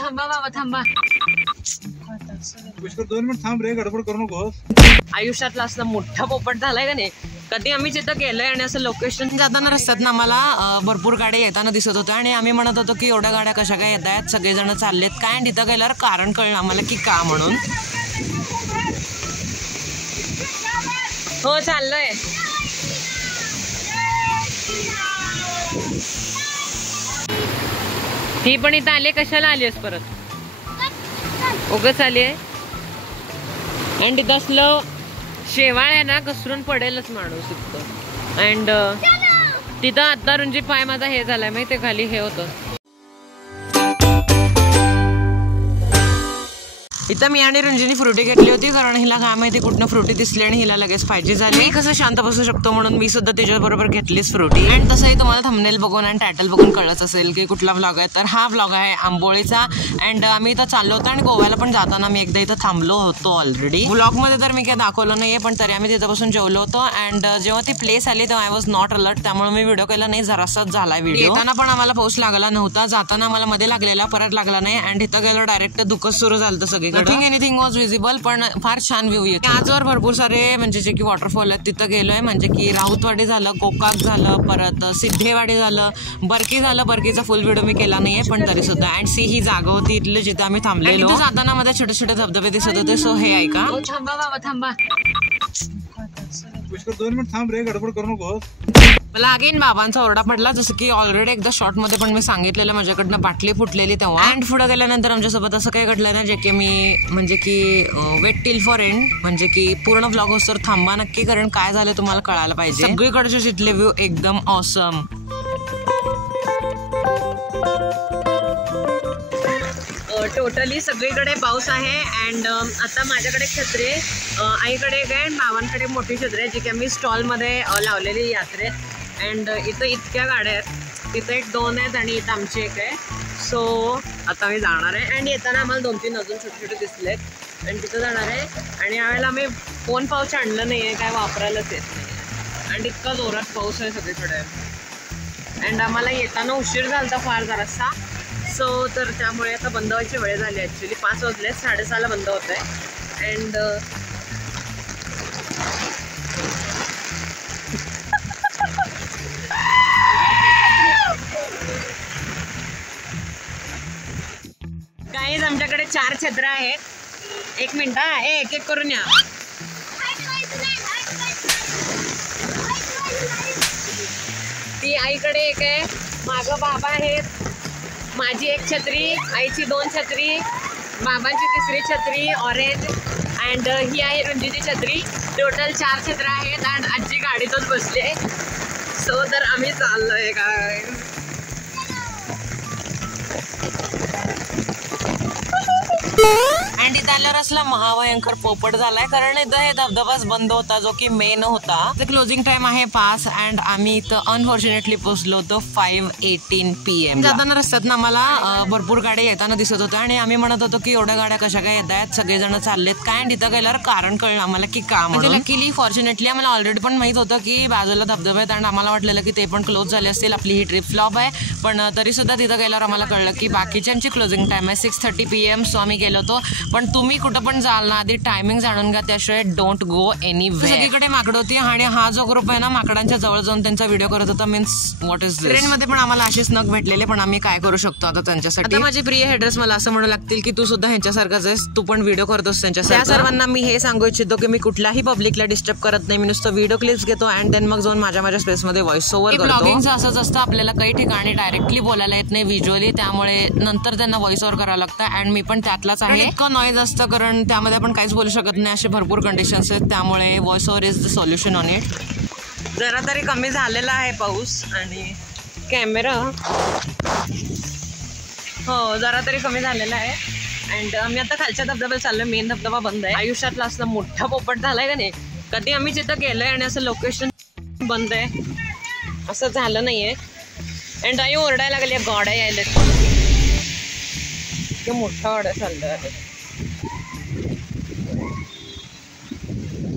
थांबा बाबा थांबा. पुष्कर 2 मिनिट थांब रे, गडबड करू नको. आयुष्यातला असला मोठा पोपट झालाय का नाही. कधी आम्ही जिथं गेलोय आणि असं लोकेशन जाताना रस्त्यात ना आम्हाला भरपूर गाड्या येताना दिसत होत्या आणि आम्ही म्हणत होतो की एवढ्या गाड्या कशा काय येत आहेत, सगळेजण चाललेत काय. आणि तिथं गेल्यावर कारण कळलं आम्हाला की का म्हणून. हो चाललोय. ही पण इथं आली, कशाला आली आहेस परत? उगाच आली आहे. आणि तिथं असलं शेवाळ आहे ना, घसरून पडेलच माणूस इतकं. अँड तिथं आता रुंजी पाय माझा हे झालाय माहिती, खाली हे होतं. इथं मी आणि रंजिनी फ्रुटी घेतली होती कारण हिला काय माहिती कुठनं फ्रुटी दिसली आणि हिला लगेच पाहिजे झाली. मी कसं शांत बसू शकतो म्हणून मी सुद्धा त्याच्याबरोबर घेतलीच फ्रुटी. अँड तसंही तुम्हाला थंबनेल बघून आणि टायटल बघून कळलंच असेल की कुठला व्लॉग आहे. तर हा व्लॉग आहे आंबोळीचा. अँड आम्ही इथं चाललो होतो आणि गोव्याला पण जाताना मी एकदा इथं थांबलो होतो ऑलरेडी. व्लॉगमध्ये तर मी काही दाखवलं नाहीये, पण तरी आम्ही तिथं बसून जेवलो होतो. अँड जेव्हा ती प्लेस आली तेव्हा आय वॉज नॉट अलर्ट, त्यामुळे मी व्हिडिओ केला नाही, जरासाच झाला व्हिडिओ. येताना पण आम्हाला पाऊस लागला नव्हता, जाताना आम्हाला मध्ये लागलेला, परत लागला नाही. अँड इथं गेलो डायरेक्ट दुःखच सुरू झालं सगळीकडे. नथिंग एनिथिंग वॉज विजिबल, पण फार छान व्ह्यू येतो. आजवर भरपूर सारे म्हणजे जे की वॉटरफॉल आहेत तिथं गेलोय, म्हणजे की राऊतवाडी झालं, गोकाक झालं, परत सिद्धेवाडी झालं, बर्की झालं. बर्कीचा फुल व्हिडिओ मी केला नाहीये पण तरी सुद्धा. अँड सी ही जागा होती इथली जिथे आम्ही थांबलेलो. तिथे जाताना मध्ये छोटे छोटे धबधबे दिसत होते. सो हे ऐका. थांबा बाबा थांबा. पुष्कर 2 मिनिट थांब रे, गडबड करू नको. मला अगेन बाबांचा ओरडा पडला, जसं की ऑलरेडी एकदा शॉर्ट मध्ये पण मी सांगितलेलं माझ्याकडनं बाटली फुटलेली तेव्हा. अँड पुढे गेल्यानंतर आमच्यासोबत असं काही घडलं ना जे की मी म्हणजे की वेट टिल फॉर एंड, म्हणजे की पूर्ण व्लॉग होस्तर थांबा नक्की, कारण काय झालं तुम्हाला कळायला पाहिजे. सगळीकडचे तिथले व्ह्यू एकदम ऑसम. टोटली सगळीकडे पाऊस आहे. अँड आता माझ्याकडे छत्री आहे, आईकडे एक आहे आणि बाबांकडे मोठी छत्री आहे जी की आम्ही स्टॉलमध्ये लावलेली यात्रेत. अँड इथं इतक्या गाड्या आहेत, तिथं 1-2 आहेत आणि इथं आमची एक आहे. सो आता मी जाणार आहे. अँड येताना आम्हाला 2-3 अजून छोटे छोटे दिसलेत आणि तिथं जाणार आहे. आणि यावेळेला आम्ही फोन पाऊच आणलं नाही आहे, काय वापरायलाच येत नाही. आणि इतका जोरात पाऊस आहे सगळीकडे. अँड आम्हाला येताना उशीर झाला होता फार जरासा. सो तर त्यामुळे आता बंद व्हायची वेळ झाली. ॲक्च्युली 5 वाजले, 6:30ला बंद होत आहे. अँड काहीच आमच्याकडे 4 छत्र्या आहेत. 1 मिनिट हा, एक एक करून या. ती आईकडे एक आहे, माझं बाबा आहेत, माझी 1 छत्री, आईची 2 छत्री, बाबांची 3री छत्री ऑरेंज. अँड ही आहे रंजीची छत्री. टोटल 4 छत्र्या आहेत. अँड आजी गाडीतच बसली. सो तर आम्ही चाललोय काय. अँड इथं आल्यावर असला महाभयंकर पोपट झालाय, कारण इथं हे धबधबाच बंद होता जो की मेन होता. क्लोजिंग टाइम आहे 5 अँड आम्ही इथं अनफॉर्च्युनेटली पोहोचलो होतो 5:18 PM. जाताना रस्त्यात ना आम्हाला भरपूर गाड्या येताना दिसत होत्या आणि आम्ही म्हणत होतो की एवढ्या गाड्या कशा काय येत आहेत, सगळेजण चाललेत काय. आणि तिथं गेल्यावर कारण कळलं आम्हाला की का. म्हणजे लकीली फॉर्च्युनेटली आम्हाला ऑलरेडी पण माहित होतं की बाजूला धबधबे आहेत आणि आम्हाला वाटलेलं की ते पण क्लोज झाले असतील, आपली ही ट्रिप फ्लॉप आहे. पण तरी सुद्धा तिथं गेल्यावर आम्हाला कळलं की बाकीच्यांची क्लोजिंग टाइम आहे 6:30 PM. सो आम्ही गेलो होतो. पण तुम्ही कुठं पण जाल ना आधी टायमिंग जाणून घ्या, त्याशिवाय डोंट गो एनीवेअर. सगळीकडे माकड होती आणि हा जो ग्रुप आहे ना माकडांच्या जवळ जाऊन त्यांचा व्हिडिओ करत होता. मीन्स व्हॉट इज दिस. ट्रेनमध्ये पण आम्हाला असेच नग भेटलेले, पण आम्ही काय करू शकतो आता त्यांच्यासाठी. माझे प्रिय हेडर्स मला असं म्हणू लागतील की तू सुद्धा ह्यांच्यासारखाच आहेस, तू पण व्हिडिओ करतोस त्यांच्यासाठी. त्या सर्वांना मी हे सांगू इच्छितो की मी कुठल्याही पब्लिकला डिस्टर्ब करत नाही. मी नुसतं व्हिडिओ क्लिप्स घेतो अँड देन मग जाऊन माझ्या स्पेसमध्ये व्हॉइस ओव्हर करतो. ब्लॉगिंगचं असंच असतं, आपल्याला काही ठिकाणी डायरेक्टली बोलायला येत नाही व्हिज्युअली, त्यामुळे नंतर त्यांना व्हॉइस ओव्हर करावं लागतं. अँड मी पण त्यातलाच आहे. इतकं नॉईज असतं कारण त्यामध्ये आपण काहीच बोलू शकत नाही, असे भरपूर कंडिशन्स आहेत. त्यामुळे voice over is the solution on it. जरा तरी कमी झालेला आहे पाऊस आणि कॅमेरा हो जरा तरी कमी झालेला आहे. अँड आम्ही आता खालच्या धबधब्यात चाललोय. मेन धबधबा बंद आहे. आयुष्यातला असला मोठा पोपट झालाय का नाही. कधी आम्ही जिथं गेलोय आणि असं लोकेशन बंद आहे असं झालं नाहीये. अँड आई ओरडायला लागली गाड्या यायला, मोठा गाड्या चालल्या.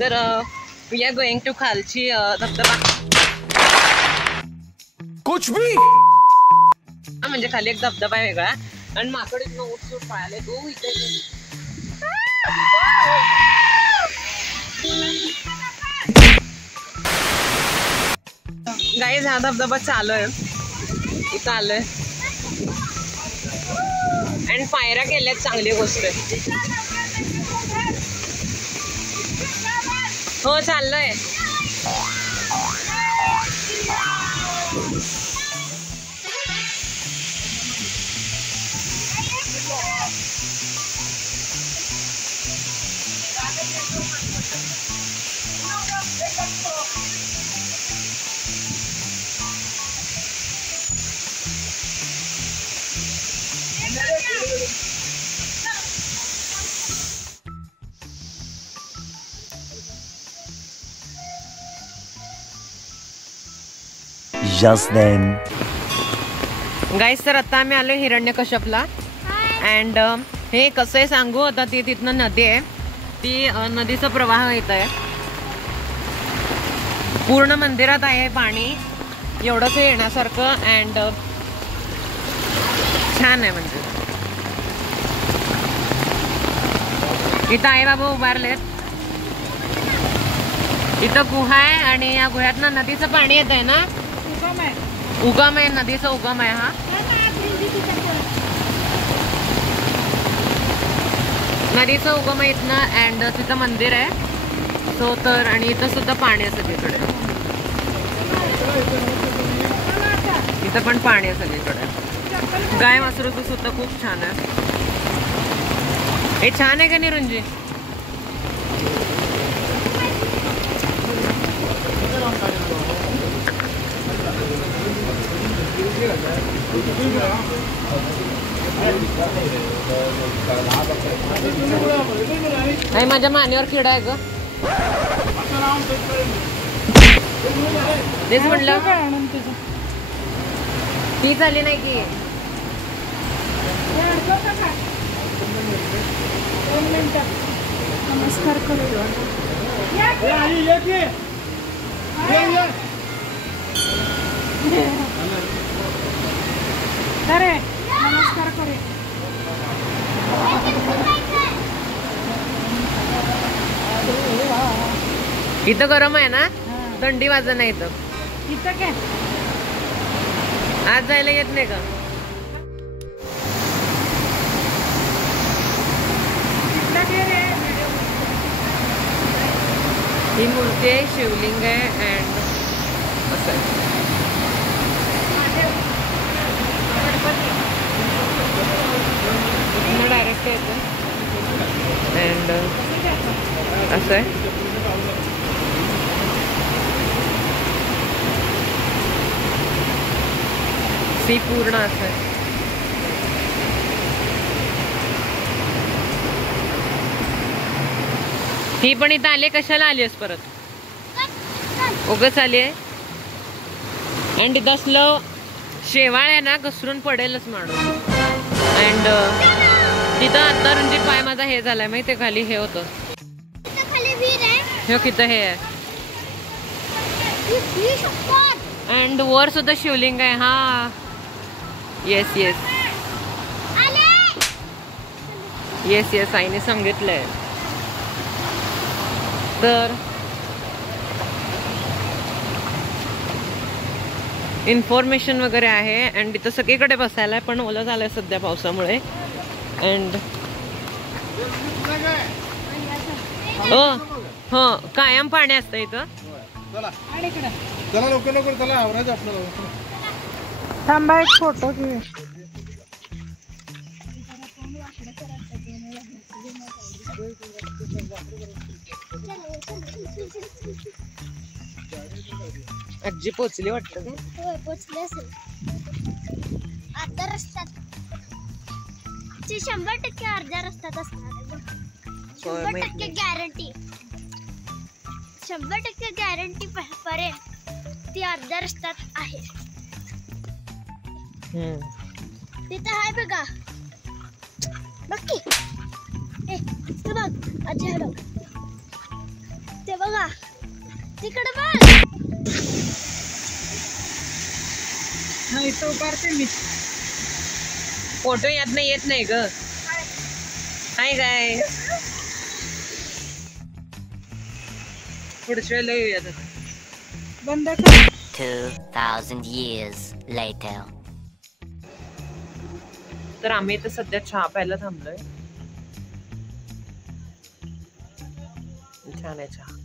तर वी आर गोइंग टू खालची धबधबा. कुछ भी म्हणजे खाली एक धबधबा आहे वेगळा आणि माकड इथनं उठसूट पळाले तू इथे. गाईज हा धबधबा चालू आहे, इथं आलोय आणि पायऱ्या केल्यात, चांगली गोष्ट आहे. हो चाललोय. Just then. गाईस तर आता आम्ही आलो हिरण्यकश्यपला. अँड हे कसं आहे सांगू, आता ती तिथनं नदी आहे, ती नदीचा प्रवाह येत आहे, पूर्ण मंदिरात आहे पाणी, एवढंच येण्यासारखं. अँड छान आहे म्हणजे. इथं आई बाबा उभारलेत, इथं गुहा आहे आणि या गुह्यातनं नदीचं पाणी येत आहे ना. उगम आहे, नदीचा उगम आहे हा. नदीचा उगम आहे इथनं. अँड तिथं मंदिर आहे सो तर, आणि इथं सुद्धा पाणी आहे सगळीकडे, इथं पण पाणी आहे सगळीकडे. गाय वासरूचं सुद्धा खूप छान आहे. हे छान आहे का निरुंजी? नाही माझ्या मानेवर किडा आहे ग, तेच म्हटलं. ती झाली नाही की नमस्कार करू. अरे नमस्कार करे. इथं गरम आहे ना, थंडी वाजत नाही इथं. इथं काय आज जायला येत नाही का? ही मूर्ती आहे, शिवलिंग आहे. अँड असं आहे. डायरेक्ट येतं. अँड असं आहे. सी पूर्ण असं आहे. ही पण इथं आली, कशाला आली आहेस परत? उगाच आली आहे. अँड इथं असलं शेवाळ आहे ना, घसरून पडेलच माणूस. अँड तिथं आता म्हणजे पाय माझा हे झालाय माहितीये, खाली हे होतं, हे किती हे आहे. अँड वर सुद्धा शिवलिंग आहे. हा येस येस येस येस, आईने सांगितलंय. तर इन्फॉर्मेशन वगैरे आहे. अँड इथं सगळीकडे बसायला आहे, पण ओलं झालंय सध्या पावसामुळे. अँड हो कायम पाणी असतं इथं. चला लवकर लवकर चला, आवरायचं आपल्याला. थांबा एक फोटो घे. आजी पोचली वाटतं. पोचले असेल अर्ध्या रस्त्यात. 100% अर्ध्या रस्त्यात असणार. 100% गॅरंटी. 100% गॅरंटी पर्यंत ती अर्ध्या रस्त्यात आहे. तिथं आहे बघा, नक्की. ते बघ आजी, बघ ते बघा तिकडे बघ. इथं उभारते मी. फोटो यातनं येत नाही ग. हाय काय पुढच्या वेळेला येऊयात आता. बंद कर. 2,000 years later. तर आम्ही इथं सध्या चहा प्यायला थांबलोय. छान आहे चहा.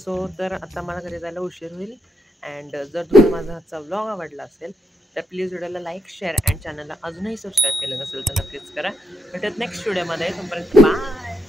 सो तर आता मला घरी जायला उशीर होईल. अँड जर तुम्हाला माझा आजचा व्लॉग आवडला असेल तर प्लीज व्हिडिओला लाईक शेअर अँड चॅनलला अजूनही सबस्क्राईब केलं नसेल तर नक्कीच करा. भेटत नेक्स्ट व्हिडिओमध्ये. तोपर्यंत बाय.